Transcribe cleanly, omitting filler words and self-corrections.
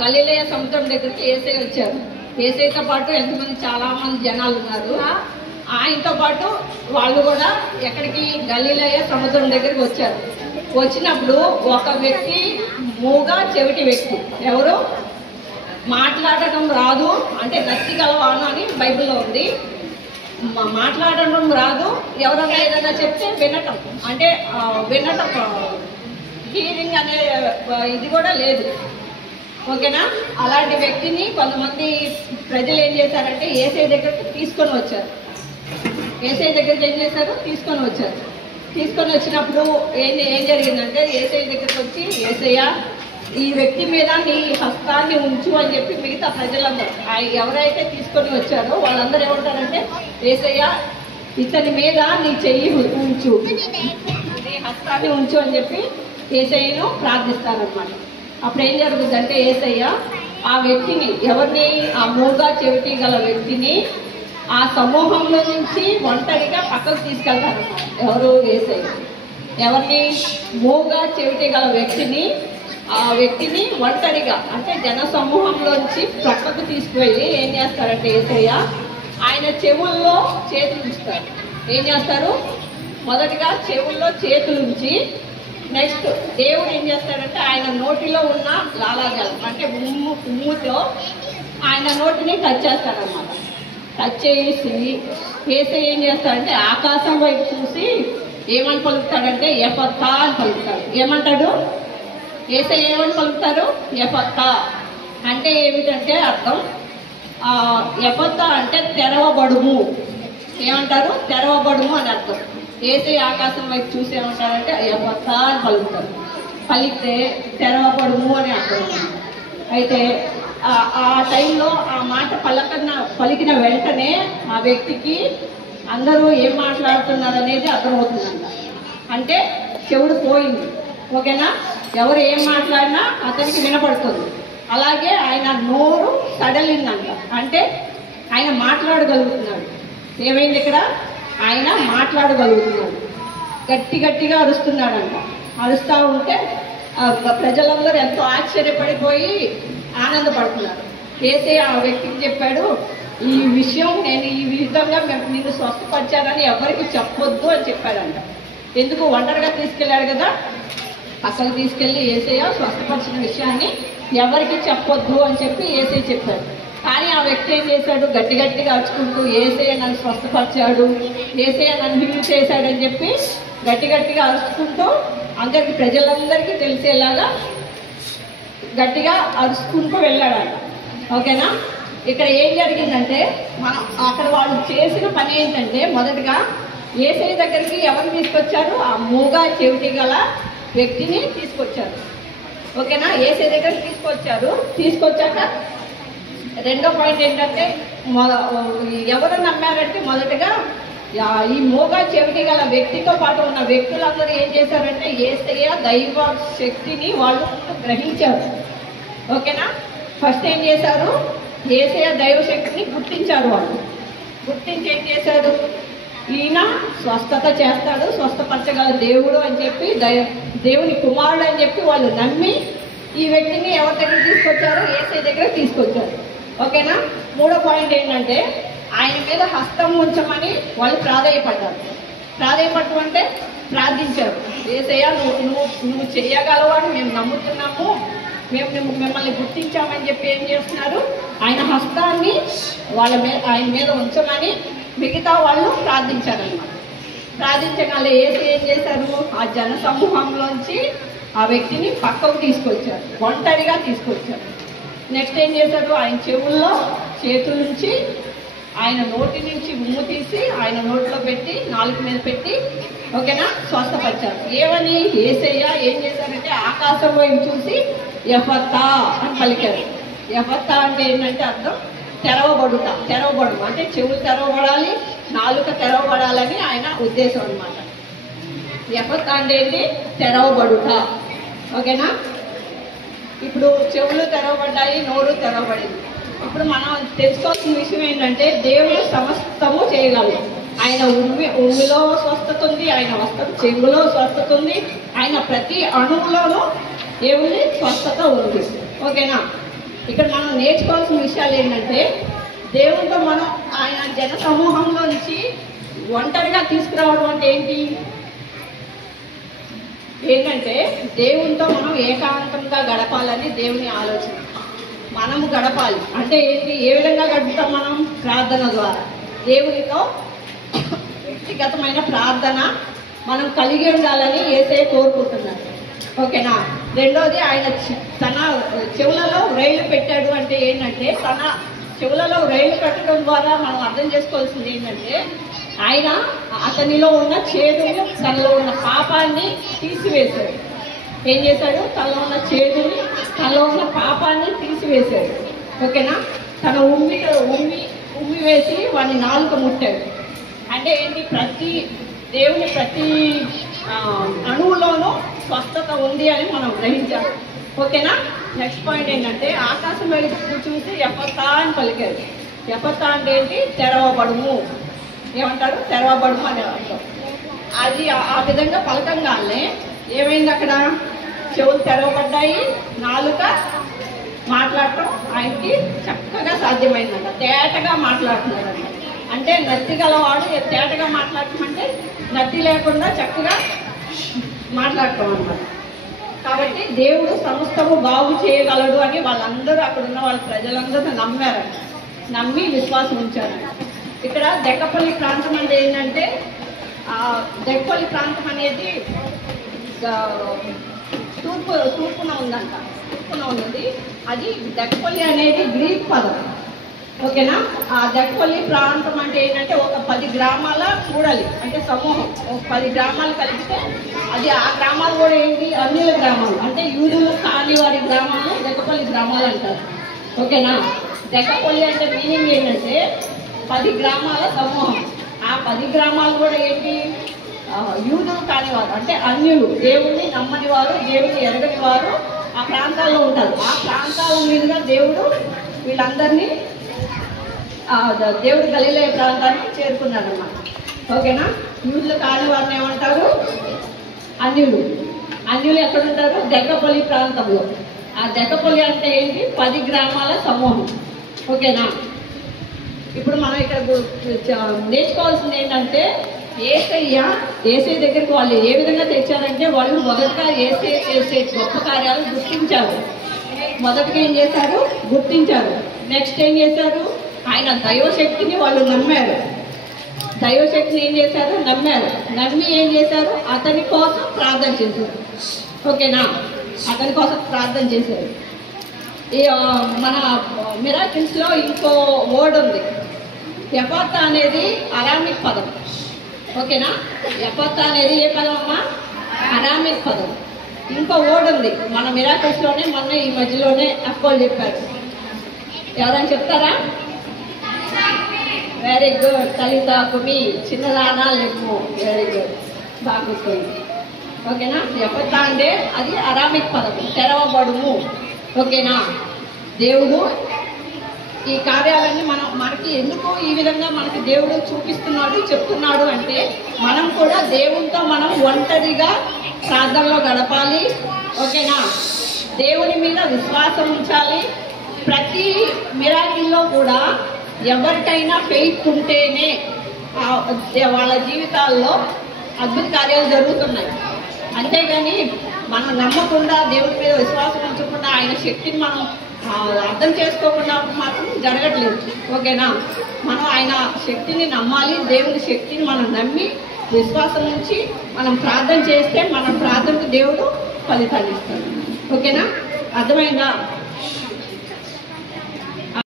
గలిలయ సముద్రం దగ్గరికి ఏసై వచ్చారు. ఏసైతో పాటు ఎంతమంది చాలా మంది జనాలు ఉన్నారు. ఆయనతో పాటు వాళ్ళు కూడా ఎక్కడికి గలిలయ సముద్రం దగ్గరికి వచ్చారు. వచ్చినప్పుడు ఒక వ్యక్తి మూగా చెవిటి వ్యక్తి, ఎవరు మాట్లాడటం రాదు అంటే నత్తి గలవాను అని బైబిల్లో ఉంది. మాట్లాడటం రాదు, ఎవరైనా ఏదైనా చెప్తే వినటం అంటే వినటం, హీరింగ్ అనే ఇది కూడా లేదు. ఓకేనా? అలాంటి వ్యక్తిని కొంతమంది ప్రజలు ఏం చేశారంటే ఏసై దగ్గరికి తీసుకొని వచ్చారు. ఏసై దగ్గరికి ఏం చేశారు? తీసుకొని వచ్చారు. తీసుకొని వచ్చినప్పుడు ఏం జరిగిందంటే ఏసై దగ్గరికి వచ్చి, ఏసయ్య ఈ వ్యక్తి మీద నీ హస్తాన్ని ఉంచు అని చెప్పి మిగతా ప్రజలందరూ ఎవరైతే తీసుకొని వచ్చారో వాళ్ళందరూ ఏమంటారంటే, ఏసయ్య ఇతని మీద నీ చెయ్యి ఉంచు, నీ హస్తాన్ని ఉంచు అని చెప్పి ఏసయ్యను ప్రార్థిస్తారనమాట. అప్పుడు ఏం జరుగుతుందంటే ఏసయ్య ఆ వ్యక్తిని, ఎవరిని, ఆ మూగా చెవిటి గల వ్యక్తిని ఆ సమూహంలో నుంచి ఒంటరిగా పక్కకు తీసుకెళ్తారన్నమాట. ఎవరు? ఏసయ్య. ఎవరిని? మూగా చెవిటి గల వ్యక్తిని, ఆ వ్యక్తిని ఒంటరిగా అంటే జన సమూహంలోంచి పక్కకు తీసుకువెళ్ళి ఏం చేస్తారంటే ఏసయ్య ఆయన చెవుల్లో చేతులు ఉంచుతారు. ఏం చేస్తారు? మొదటిగా చెవుల్లో చేతులు ఉంచి, నెక్స్ట్ దేవుడు ఏం చేస్తాడంటే ఆయన నోటిలో ఉన్న లాలాజలం అంటే ఉమ్ముతో ఆయన నోటిని టచ్ చేస్తాడనమాట. టచ్ చేసి ఏసై ఏం చేస్తాడంటే ఆకాశం వైపు చూసి ఏమని పలుకుతాడంటే ఎఫతా అని పలుకుతాడు. ఏమంటాడు? ఏసై ఏమని పలుకుతారు? ఎఫతా అంటే ఏమిటంటే అర్థం, ఎఫతా అంటే తెరవబడుము. ఏమంటారు? తెరవబడుము అని అర్థం. ఏసై ఆకాశం వైపు చూసి ఏమంటారంటే ఎఫతా అని పలుకుతారు. పలికితే తెరవబడుము అని అర్థం. అయితే ఆ టైంలో ఆ మాట పలికిన వెంటనే ఆ వ్యక్తికి అందరూ ఏం మాట్లాడుతున్నారు అనేది అర్థమవుతుందంట. అంటే చెవుడు పోయింది. ఓకేనా? ఎవరు ఏం మాట్లాడినా అతనికి వినపడుతుంది. అలాగే ఆయన నోరు సడలిందంట, అంటే ఆయన మాట్లాడగలుగుతున్నాడు. ఏమైంది ఇక్కడ? ఆయన మాట్లాడగలుగుతున్నాడు. గట్టిగా అరుస్తున్నాడంట. అరుస్తూ ఉంటే ప్రజలందరూ ఎంతో ఆశ్చర్యపడిపోయి ఆనందపడుతున్నారు. ఏసై ఆ వ్యక్తికి చెప్పాడు, ఈ విషయం నేను ఈ విధంగా నిన్ను స్వస్థపరిచానని ఎవరికి చెప్పొద్దు అని చెప్పాడంట. ఎందుకు? ఒంటరిగా తీసుకెళ్ళాడు కదా, అసలు తీసుకెళ్ళి ఏసయ్య స్వస్థపరిచిన విషయాన్ని ఎవరికి చెప్పొద్దు అని చెప్పి ఏసై చెప్పాడు. కానీ ఆ వ్యక్తి ఏం చేశాడు? గట్టిగా అరుచుకుంటూ ఏసయ్య నన్ను స్వస్థపరిచాడు, ఏసయ్య నన్ను హీల్ చేశాడని చెప్పి గట్టిగా అరుచుకుంటూ అందరికి ప్రజలందరికీ తెలిసేలాగా గట్టిగా అరుచుకుంటూ వెళ్ళాడంట. ఓకేనా? ఇక్కడ ఏం జరిగిందంటే అక్కడ వాళ్ళు చేసిన పని ఏంటంటే, మొదటగా ఏసై దగ్గరికి ఎవరు తీసుకొచ్చారు? ఆ మూగా చెవిటి గల వ్యక్తిని తీసుకొచ్చారు. ఓకేనా? ఏసై దగ్గరికి తీసుకొచ్చాక రెండో పాయింట్ ఏంటంటే, ఎవరు నమ్మారంటే మొదటగా ఈ మూగా చెవిటి గల వ్యక్తితో పాటు ఉన్న వ్యక్తులందరూ ఏం చేశారంటే యేసయ్య దైవ శక్తిని వాళ్ళు గ్రహించారు. ఓకేనా? ఫస్ట్ ఏం చేశారు? యేసయ్య దైవ శక్తిని గుర్తించారు. వాళ్ళు గుర్తించి ఏం చేశారు? ఈయన స్వస్థత చేస్తాడు, స్వస్థపరచగల దేవుడు అని చెప్పి దేవుని కుమారుడు అని చెప్పి వాళ్ళు నమ్మి ఈ వ్యక్తిని ఎవరి దగ్గర తీసుకొచ్చారు? యేసయ్య దగ్గర తీసుకొచ్చారు. ఓకేనా? మూడో పాయింట్ ఏంటంటే ఆయన మీద హస్తం ఉంచమని వాళ్ళు ప్రాధేయపడటం అంటే ప్రార్థించారు. యేసయ్య నువ్వు చేయగలవని మేము నమ్ముతున్నాము, మేము మిమ్మల్ని గుర్తించామని చెప్పి ఏం చేస్తున్నారు? ఆయన హస్తాన్ని ఆయన మీద ఉంచమని మిగతా వాళ్ళు ప్రార్థించారనమాట. ప్రార్థించగల ఏసై ఏం చేశారు? ఆ జన సమూహంలోంచి ఆ వ్యక్తిని పక్కకు తీసుకొచ్చారు, ఒంటరిగా తీసుకొచ్చారు. నెక్స్ట్ ఏం చేశారు? ఆయన చెవుల్లో చేతుల నుంచి ఆయన నోటి నుంచి ఉమ్ము తీసి ఆయన నోట్లో పెట్టి నాలుగు మీద పెట్టి ఓకేనా స్వస్థపరిచారు. ఏమని? యేసయ్య ఏం చేశారంటే ఆకాశం వైపు చూసి ఎఫతా అని పలికారు. ఎఫతా అంటే ఏంటంటే అర్థం తెరవబడు అంటే చెవులు తెరవబడాలి, నాలుక తెరవబడాలని ఆయన ఉద్దేశం అనమాట. ఎఫతా అంటే ఏంటి? తెరవబడుట. ఓకేనా? ఇప్పుడు చెవులు తెరవబడ్డాయి, నోరు తెరవబడింది. ఇప్పుడు మనం తెలుసుకోవాల్సిన విషయం ఏంటంటే దేవుడు సమస్తము చేయగలరు. ఆయన ఉమ్మిలో స్వస్థత ఉంది, ఆయన చెవులో స్వస్థత ఉంది, ఆయన ప్రతి అణువులోనూ దేవుని స్వస్థత ఉంది. ఓకేనా? ఇక్కడ మనం నేర్చుకోవాల్సిన విషయాలు ఏంటంటే దేవునితో మనం ఆయన జన సమూహంలో నుంచి ఒంటరిగా తీసుకురావడం అంటే ఏంటంటే దేవునితో మనం ఏకాంతంగా గడపాలని దేవుని ఆలోచన. మనము గడపాలి అంటే ఏంటి? ఏ విధంగా గడుపుతాం మనం? ప్రార్థన ద్వారా. దేవునితో వ్యక్తిగతమైన ప్రార్థన మనం కలిగి ఉండాలని యేసయ్య కోరుకుంటున్నారు. ఓకేనా? రెండోది, ఆయన తన చెవులలో రైలు పెట్టాడు అంటే ఏంటంటే, తన చెవులలో రైలు పెట్టడం ద్వారా మనం అర్థం చేసుకోవాల్సింది ఏంటంటే, ఆయన అతనిలో ఉన్న చేదుని, తనలో ఉన్న పాపాన్ని తీసివేశాడు. ఏం చేశాడు? తనలో ఉన్న చేదుని, తనలో ఉన్న పాపాన్ని తీసివేశాడు. ఓకేనా? తన ఉమ్మి వేసి వాడిని నాలుక ముట్టాడు. అంటే ఏంటి? దేవుని ప్రతి అణువులోనూ స్వస్థత ఉంది అని మనం గ్రహించాలి. ఓకేనా? నెక్స్ట్ పాయింట్ ఏంటంటే, ఆకాశం వెలుగు చూసి ఎఫతా అని పలికారు. ఎఫతా అంటే ఏంటి? తెరవబడుము. ఏమంటారు? తెరవబడుము అని అర్థం. అది ఆ విధంగా పలకంగానే ఏమైంది? అక్కడ చెవులు తెరవబడ్డాయి, నాలుక మాట్లాడటం ఆయనకి చక్కగా సాధ్యమైందంట. తేటగా మాట్లాడుతున్నాడంట. అంటే నత్తి గలవాడు తేటగా మాట్లాడటం అంటే నత్తి లేకుండా చక్కగా మాట్లాడటం అన్నమాట. కాబట్టి దేవుడు సమస్తము బాగు చేయగలడు అని వాళ్ళందరూ, అక్కడ ఉన్న వాళ్ళ ప్రజలందరూ నమ్మారంట. నమ్మి విశ్వాసం ఉంచారు. ఇక్కడ దెక్కపల్లి ప్రాంతం అంటే ఏంటంటే, దెక్కపల్లి ప్రాంతం అనేది తూర్పున ఉందంట. తూర్పున ఉన్నది. అది దెక్కపల్లి అనేది గ్రీక్ పదం. ఓకేనా? ఆ దెక్కపల్లి ప్రాంతం అంటే ఏంటంటే, ఒక 10 గ్రామాల కూడలి, అంటే సమూహం. ఒక 10 గ్రామాలు కలిపితే అది, ఆ గ్రామాలు కూడా ఏంటి? అన్యుల గ్రామాలు, అంటే యూదులు కాని వారి గ్రామాలు దెక్కపల్లి గ్రామాలు అంటారు. ఓకేనా? దెక్కపల్లి అంటే మీనింగ్ ఏంటంటే 10 గ్రామాల సమూహం. ఆ 10 గ్రామాలు కూడా ఏంటి? యూదులు కానివారు, అంటే అన్యులు, దేవుణ్ణి నమ్మని వారు, దేవుణ్ణి ఎరగని వారు ఆ ప్రాంతాల్లో ఉంటారు. ఆ ప్రాంతాల మీదుగా దేవుడు వీళ్ళందరినీ దేవుడు గలిలయ ప్రాంతానికి చేరుకున్నాడు అన్నమాట. ఓకేనా? యూదులు కాని వారిని ఏమంటారు? అన్యులు. అన్యులు ఎక్కడుంటారు? దెక్కపల్లి ప్రాంతంలో. ఆ దెక్కపల్లి అంటే ఏంటి? 10 గ్రామాల సమూహం. ఓకేనా? ఇప్పుడు మనం ఇక్కడ నేర్చుకోవాల్సింది ఏంటంటే, యేసయ్య దగ్గరికి వాళ్ళు ఏ విధంగా తెచ్చారంటే, వాళ్ళు మొదటగా యేసయ్య చేసే గొప్ప కార్యాలు గుర్తించారు. మొదటగా ఏం చేశారు? గుర్తించారు. నెక్స్ట్ ఏం చేశారు? ఆయన దైవశక్తిని వాళ్ళు నమ్మారు. దైవశక్తిని ఏం చేశారు? నమ్మారు. నమ్మి ఏం చేశారు? అతని కోసం ప్రార్థన చేశారు. ఓకేనా? అతని కోసం ప్రార్థన చేశారు. మన మిరాకిల్స్లో ఇంకో వర్డ్ ఉంది. ఎఫతా అనేది అరామిక్ పదం. ఓకేనా? ఎఫతా అనేది ఏ పదం అమ్మా? అరామిక్ పదం. ఇంకో వర్డ్ ఉంది మన మిరాకిల్స్లోనే, మొన్న ఈ మధ్యలోనే అక్కోలు చెప్పారు. ఎవరైనా చెప్తారా? Very good. తలిత కుమి చిన్నదానా లెమ్ము. వెరీ గుడ్, బాగా గుర్తుంది. ఓకేనా? ఎఫతా అంటే అది అరామిక్ పదం, తెరవబడుము. ఓకేనా? దేవుడు ఈ కార్యాలన్నీ మనకి ఎందుకు ఈ విధంగా మనకి దేవుడు చూపిస్తున్నాడు, చెప్తున్నాడు అంటే, మనం కూడా దేవునితో మనం ఒంటరిగా ప్రార్థనలో గడపాలి. ఓకేనా? దేవుని మీద విశ్వాసం ఉంచాలి. ప్రతి మిరాకిల్లో కూడా ఎవరికైనా ఫెయిత్ ఉంటేనే వాళ్ళ జీవితాల్లో అద్భుత కార్యాలు జరుగుతున్నాయి. అంతేగాని మనం నమ్మకుండా, దేవుడి మీద విశ్వాసం ఉంచకుండా, ఆయన శక్తిని మనం అర్థం చేసుకోకుండా మాత్రం జరగట్లేదు. ఓకేనా? మనం ఆయన శక్తిని నమ్మాలి. దేవుని శక్తిని మనం నమ్మి విశ్వాసం నుంచి మనం ప్రార్థన చేస్తే మన ప్రార్థనకు దేవుడు ఫలితాన్ని ఇస్తాడు. ఓకేనా? అర్థమైందా?